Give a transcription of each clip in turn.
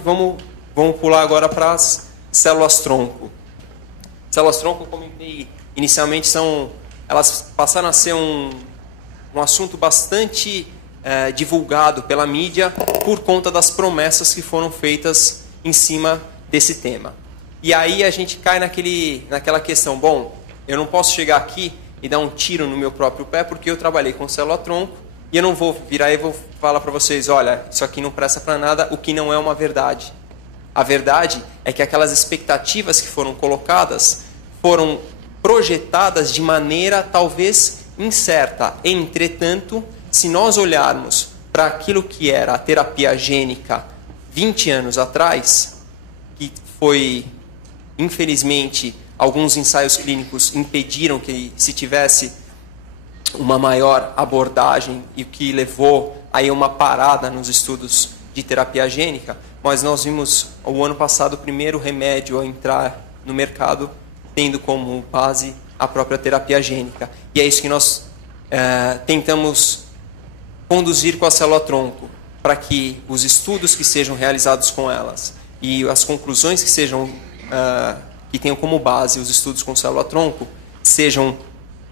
parte, vamos pular agora para as células-tronco. Células-tronco, como eu comentei inicialmente, elas passaram a ser um assunto bastante divulgado pela mídia por conta das promessas que foram feitas em cima desse tema. E aí a gente cai naquela questão, bom, eu não posso chegar aqui e dar um tiro no meu próprio pé porque eu trabalhei com célula-tronco e eu não vou virar e vou falar para vocês, olha, isso aqui não presta para nada, o que não é uma verdade. A verdade é que aquelas expectativas que foram colocadas foram projetadas de maneira talvez incerta. Entretanto, se nós olharmos para aquilo que era a terapia gênica 20 anos atrás, que foi, infelizmente, alguns ensaios clínicos impediram que se tivesse uma maior abordagem e que levou a uma parada nos estudos de terapia gênica, mas nós vimos o ano passado o primeiro remédio a entrar no mercado tendo como base a própria terapia gênica. E é isso que nós tentamos conduzir com a célula-tronco, para que os estudos que sejam realizados com elas e as conclusões que sejam que tenham como base os estudos com célula-tronco sejam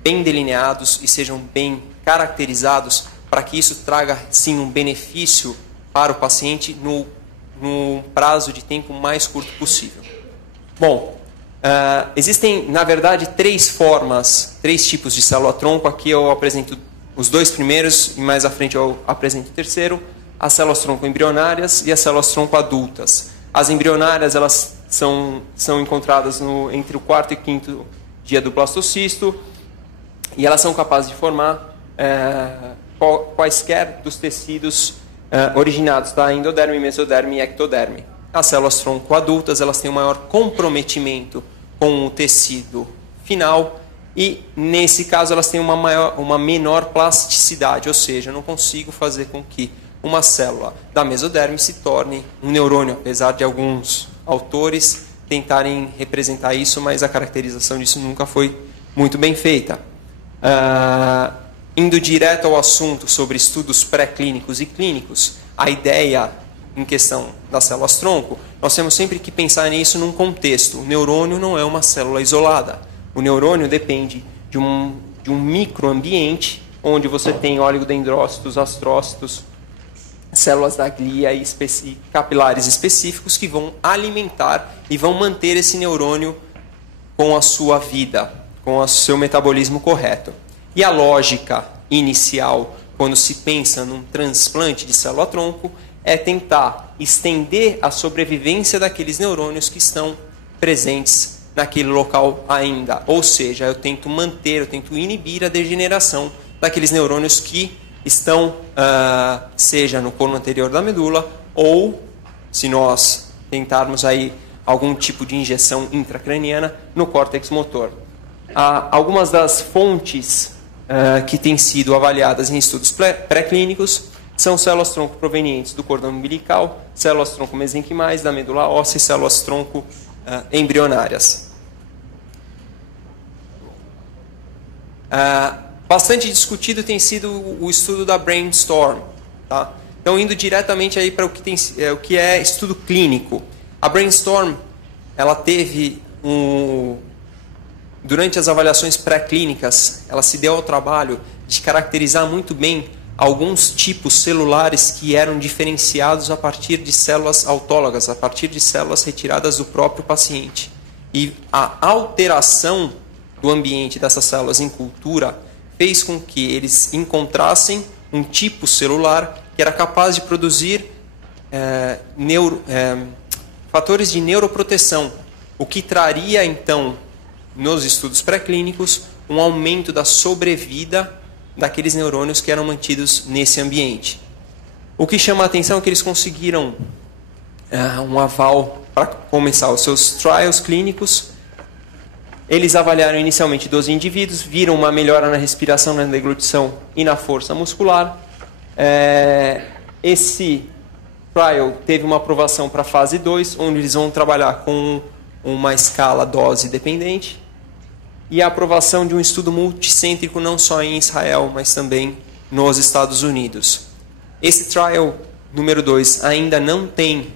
bem delineados e sejam bem caracterizados, para que isso traga sim um benefício para o paciente no prazo de tempo mais curto possível. Bom, existem, na verdade, três tipos de célula-tronco. Aqui eu apresento os dois primeiros e mais à frente eu apresento o terceiro. As células-tronco embrionárias e as células-tronco adultas. As embrionárias elas são encontradas entre o quarto e quinto dia do blastocisto e elas são capazes de formar quaisquer dos tecidos originados da endoderme, mesoderme e ectoderme. As células-tronco adultas elas têm um maior comprometimento com o tecido final e, nesse caso, elas têm uma menor plasticidade, ou seja, eu não consigo fazer com que uma célula da mesoderme se torne um neurônio, apesar de alguns autores tentarem representar isso, mas a caracterização disso nunca foi muito bem feita. Indo direto ao assunto sobre estudos pré-clínicos e clínicos, a ideia em questão das células-tronco, nós temos sempre que pensar nisso num contexto. O neurônio não é uma célula isolada. O neurônio depende de um microambiente onde você tem oligodendrócitos, astrócitos, células da glia e capilares específicos que vão alimentar e vão manter esse neurônio com a sua vida, com o seu metabolismo correto. E a lógica inicial, quando se pensa num transplante de célula-tronco, é tentar estender a sobrevivência daqueles neurônios que estão presentes naquele local ainda. Ou seja, eu tento inibir a degeneração daqueles neurônios que estão, seja no cono anterior da medula, ou, se nós tentarmos aí algum tipo de injeção intracraniana, no córtex motor. Algumas das fontes que têm sido avaliadas em estudos pré-clínicos são células-tronco provenientes do cordão umbilical, células-tronco mesenquimais, da medula óssea e células-tronco embrionárias. Bastante discutido tem sido o estudo da Brainstorm. Tá? Então, indo diretamente aí para o que é estudo clínico. A Brainstorm, ela teve durante as avaliações pré-clínicas, ela se deu ao trabalho de caracterizar muito bem alguns tipos celulares que eram diferenciados a partir de células autólogas, a partir de células retiradas do próprio paciente. E a alteração do ambiente dessas células em cultura fez com que eles encontrassem um tipo celular que era capaz de produzir fatores de neuroproteção, o que traria, então, nos estudos pré-clínicos, um aumento da sobrevida daqueles neurônios que eram mantidos nesse ambiente. O que chama a atenção é que eles conseguiram um aval para começar os seus trials clínicos. Eles avaliaram inicialmente 12 indivíduos, viram uma melhora na respiração, na deglutição e na força muscular. Esse trial teve uma aprovação para a fase 2, onde eles vão trabalhar com uma escala dose dependente, e a aprovação de um estudo multicêntrico não só em Israel, mas também nos Estados Unidos. Esse trial número 2 ainda não tem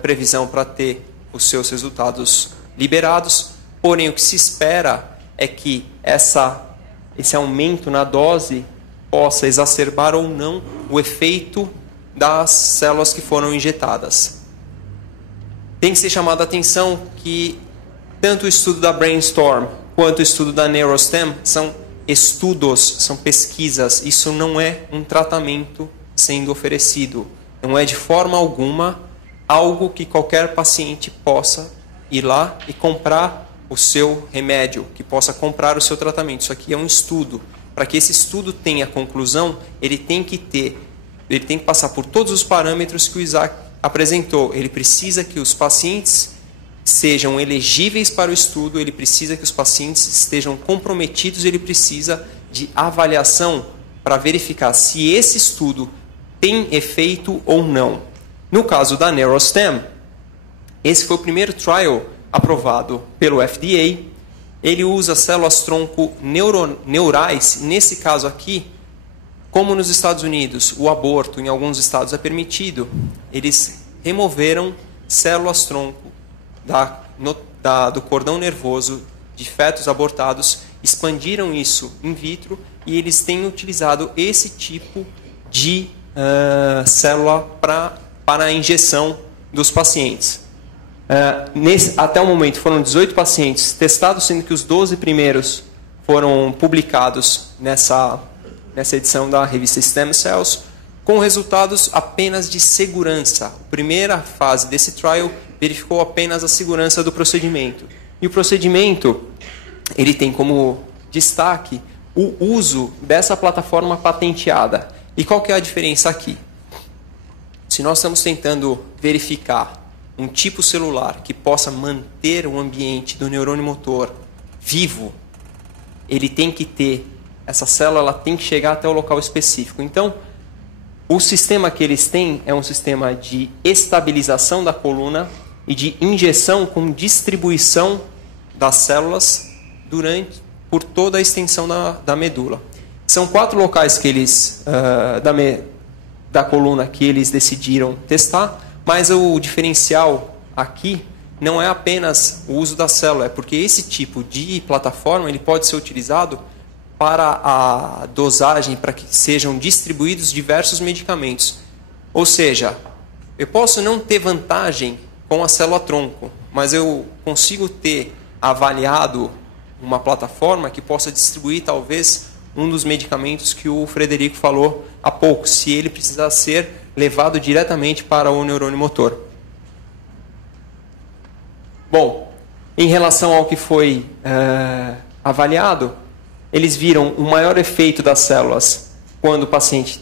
previsão para ter os seus resultados liberados, porém o que se espera é que esse aumento na dose possa exacerbar ou não o efeito das células que foram injetadas. Tem que ser chamada a atenção que tanto o estudo da Brainstorm quanto o estudo da Neurostem são estudos, são pesquisas. Isso não é um tratamento sendo oferecido. Não é de forma alguma algo que qualquer paciente possa ir lá e comprar o seu remédio, que possa comprar o seu tratamento. Isso aqui é um estudo. Para que esse estudo tenha conclusão, ele tem que passar por todos os parâmetros que o Isaac apresentou. Ele precisa que os pacientes sejam elegíveis para o estudo, ele precisa que os pacientes estejam comprometidos, ele precisa de avaliação para verificar se esse estudo tem efeito ou não. No caso da Neurostem, esse foi o primeiro trial aprovado pelo FDA. Ele usa células-tronco neurais. Nesse caso aqui, como nos Estados Unidos o aborto em alguns estados é permitido, eles removeram células-tronco do cordão nervoso de fetos abortados, expandiram isso in vitro e eles têm utilizado esse tipo de célula para a injeção dos pacientes. Até o momento foram 18 pacientes testados, sendo que os 12 primeiros foram publicados nessa edição da revista Stem Cells, com resultados apenas de segurança. A primeira fase desse trial verificou apenas a segurança do procedimento. E o procedimento ele tem como destaque o uso dessa plataforma patenteada. E qual que é a diferença aqui? Se nós estamos tentando verificar um tipo celular que possa manter o ambiente do neurônio motor vivo, ele tem que ter, essa célula ela tem que chegar até o local específico. Então, o sistema que eles têm é um sistema de estabilização da coluna e de injeção com distribuição das células por toda a extensão da medula. São 4 locais que eles da coluna que eles decidiram testar, mas o diferencial aqui não é apenas o uso da célula, é porque esse tipo de plataforma ele pode ser utilizado para a dosagem, para que sejam distribuídos diversos medicamentos. Ou seja, eu posso não ter vantagem com a célula-tronco, mas eu consigo ter avaliado uma plataforma que possa distribuir talvez um dos medicamentos que o Frederico falou há pouco, se ele precisar ser levado diretamente para o neurônio motor. Bom, em relação ao que foi avaliado, eles viram um maior efeito das células quando o paciente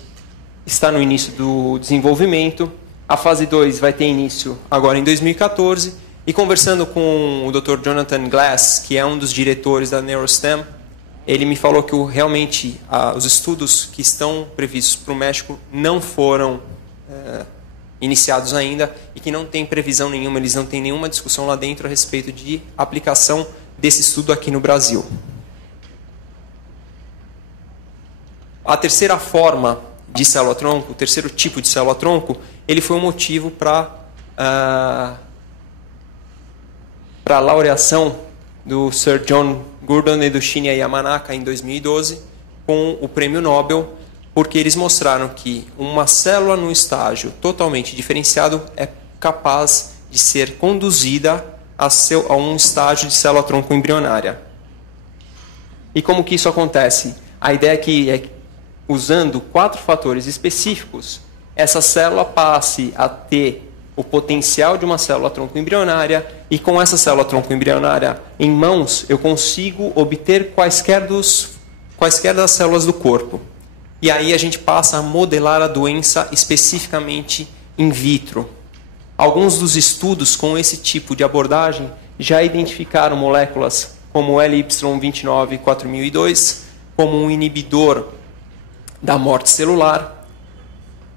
está no início do desenvolvimento. A fase 2 vai ter início agora em 2014. E conversando com o Dr. Jonathan Glass, que é um dos diretores da Neurostem, ele me falou que realmente os estudos que estão previstos para o México não foram iniciados ainda e que não tem previsão nenhuma, eles não têm nenhuma discussão lá dentro a respeito de aplicação desse estudo aqui no Brasil. A terceira forma de célula-tronco, o terceiro tipo de célula-tronco, ele foi um motivo para a laureação do Sir John Gurdon e do Shinya Yamanaka em 2012 com o Prêmio Nobel, porque eles mostraram que uma célula num estágio totalmente diferenciado é capaz de ser conduzida a um estágio de célula-tronco embrionária. E como que isso acontece? A ideia aqui é que, usando 4 fatores específicos, essa célula passe a ter o potencial de uma célula-tronco embrionária, e com essa célula-tronco embrionária em mãos, eu consigo obter quaisquer das células do corpo. E aí a gente passa a modelar a doença especificamente in vitro. Alguns dos estudos com esse tipo de abordagem já identificaram moléculas como o LY294002 como um inibidor da morte celular,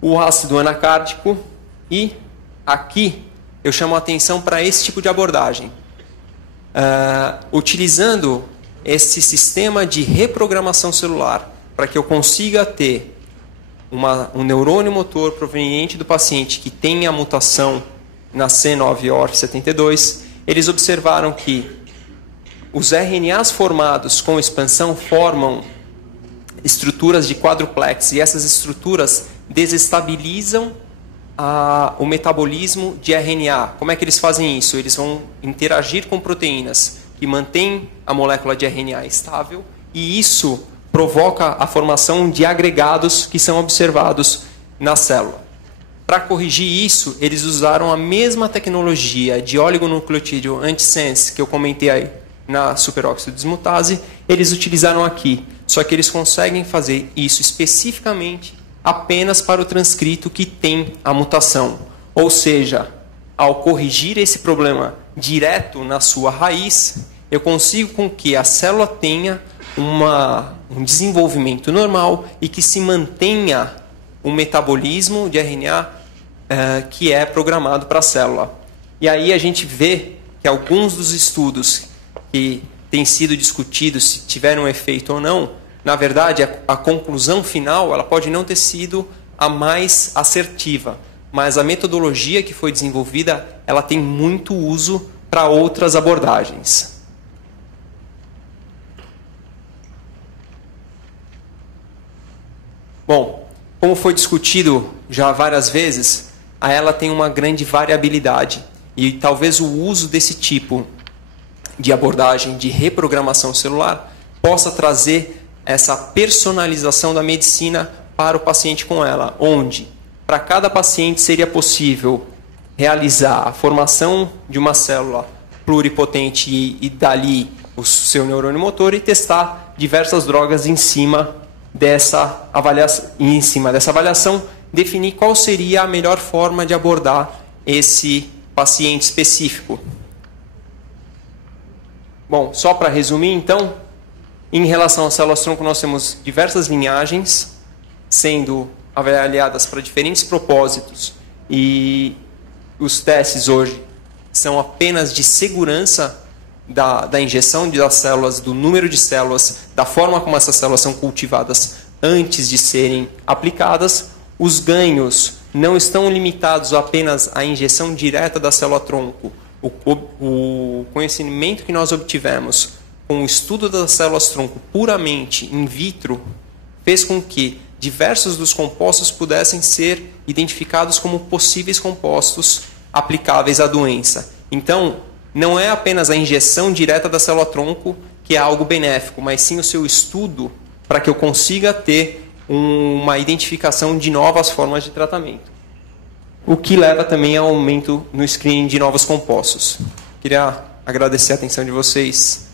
o ácido anacárdico, e aqui eu chamo a atenção para esse tipo de abordagem. Utilizando esse sistema de reprogramação celular para que eu consiga ter um neurônio motor proveniente do paciente que tenha a mutação na C9orf72, eles observaram que os RNAs formados com expansão formam estruturas de quadruplex, e essas estruturas desestabilizam o metabolismo de RNA. Como é que eles fazem isso? Eles vão interagir com proteínas que mantêm a molécula de RNA estável, e isso provoca a formação de agregados que são observados na célula. Para corrigir isso, eles usaram a mesma tecnologia de oligonucleotídeo antisense que eu comentei aí na superóxido dismutase, eles utilizaram aqui. Só que eles conseguem fazer isso especificamente apenas para o transcrito que tem a mutação. Ou seja, ao corrigir esse problema direto na sua raiz, eu consigo com que a célula tenha um desenvolvimento normal e que se mantenha um metabolismo de RNA que é programado para a célula. E aí a gente vê que alguns dos estudos que têm sido discutidos se tiveram um efeito ou não, na verdade a conclusão final ela pode não ter sido a mais assertiva, mas a metodologia que foi desenvolvida ela tem muito uso para outras abordagens. Bom, como foi discutido já várias vezes, ela tem uma grande variabilidade e talvez o uso desse tipo de abordagem de reprogramação celular possa trazer essa personalização da medicina para o paciente com ela, onde para cada paciente seria possível realizar a formação de uma célula pluripotente e dali o seu neurônio motor e testar diversas drogas em cima dessa avaliação, definir qual seria a melhor forma de abordar esse paciente específico. Bom, só para resumir então, em relação às células-tronco nós temos diversas linhagens sendo avaliadas para diferentes propósitos e os testes hoje são apenas de segurança da injeção das células, do número de células, da forma como essas células são cultivadas antes de serem aplicadas. Os ganhos não estão limitados apenas à injeção direta da célula-tronco. O conhecimento que nós obtivemos com o estudo das células-tronco puramente in vitro fez com que diversos dos compostos pudessem ser identificados como possíveis compostos aplicáveis à doença. Então, não é apenas a injeção direta da célula-tronco que é algo benéfico, mas sim o seu estudo para que eu consiga ter uma identificação de novas formas de tratamento. O que leva também ao aumento no screening de novos compostos. Queria agradecer a atenção de vocês.